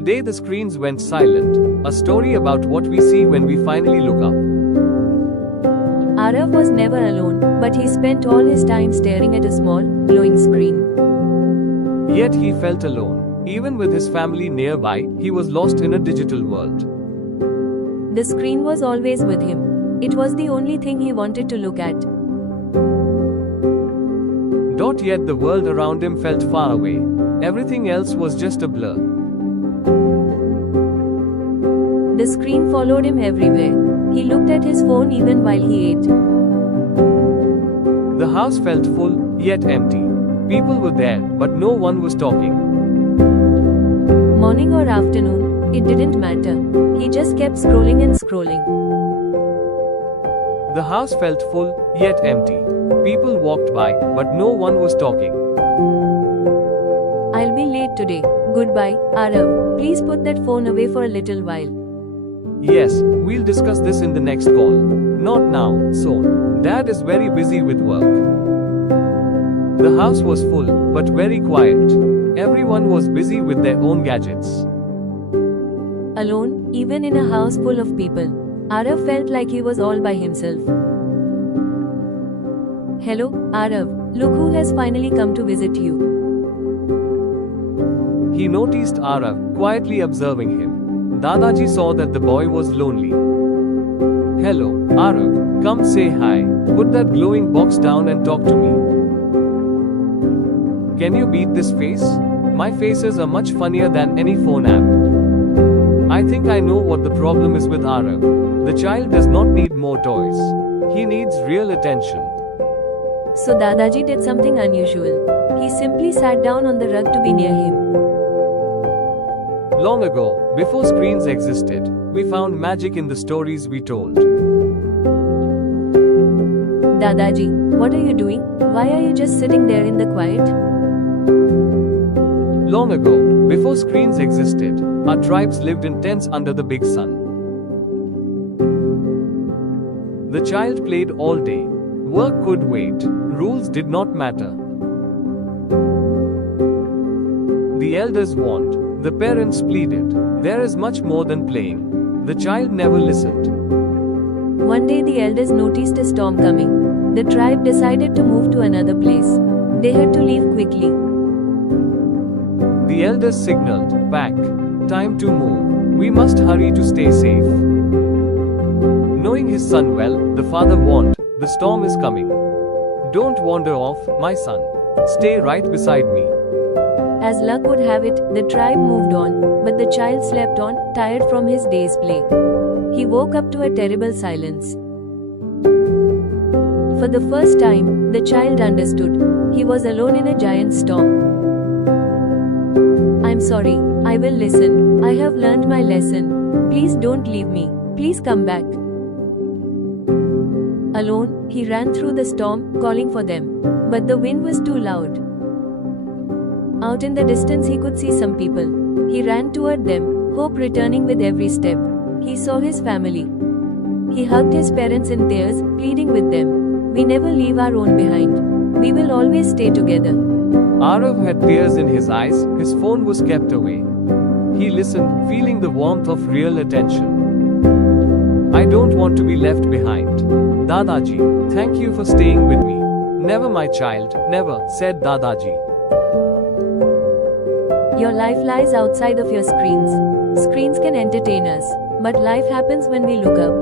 The day the screens went silent, a story about what we see when we finally look up. Arav was never alone, but he spent all his time staring at a small, glowing screen. Yet he felt alone. Even with his family nearby, he was lost in a digital world. The screen was always with him. It was the only thing he wanted to look at. Yet the world around him felt far away. Everything else was just a blur. The screen followed him everywhere. He looked at his phone even while he ate. The house felt full, yet empty. People were there, but no one was talking. Morning or afternoon, it didn't matter. He just kept scrolling and scrolling. The house felt full, yet empty. People walked by, but no one was talking. I'll be late today. Goodbye, Arav. Please put that phone away for a little while. Yes, we'll discuss this in the next call. Not now, soon. Dad is very busy with work. The house was full, but very quiet. Everyone was busy with their own gadgets. Alone, even in a house full of people, Arav felt like he was all by himself. Hello, Arav. Look who has finally come to visit you. He noticed Arav, quietly observing him. Dadaji saw that the boy was lonely. Hello, Arav. Come say hi. Put that glowing box down and talk to me. Can you beat this face? My faces are much funnier than any phone app. I think I know what the problem is with Arav. The child does not need more toys. He needs real attention. So Dadaji did something unusual. He simply sat down on the rug to be near him. Long ago, before screens existed, we found magic in the stories we told. Dadaji, what are you doing? Why are you just sitting there in the quiet? Long ago, before screens existed, our tribes lived in tents under the big sun. The child played all day. Work could wait. Rules did not matter. The elders warned. The parents pleaded. There is much more than playing. The child never listened. One day the elders noticed a storm coming. The tribe decided to move to another place. They had to leave quickly. The elders signaled, "Back. Time to move. We must hurry to stay safe." Knowing his son well, the father warned, "The storm is coming. Don't wander off, my son. Stay right beside me." As luck would have it, the tribe moved on, but the child slept on, tired from his day's play. He woke up to a terrible silence. For the first time, the child understood. He was alone in a giant storm. "I'm sorry, I will listen. I have learned my lesson. Please don't leave me. Please come back." Alone, he ran through the storm, calling for them. But the wind was too loud. Out in the distance he could see some people. He ran toward them, hope returning with every step. He saw his family. He hugged his parents in tears, pleading with them. "We never leave our own behind. We will always stay together." Arav had tears in his eyes, his phone was kept away. He listened, feeling the warmth of real attention. "I don't want to be left behind. Dadaji, thank you for staying with me." "Never, my child, never," said Dadaji. Your life lies outside of your screens. Screens can entertain us, but life happens when we look up.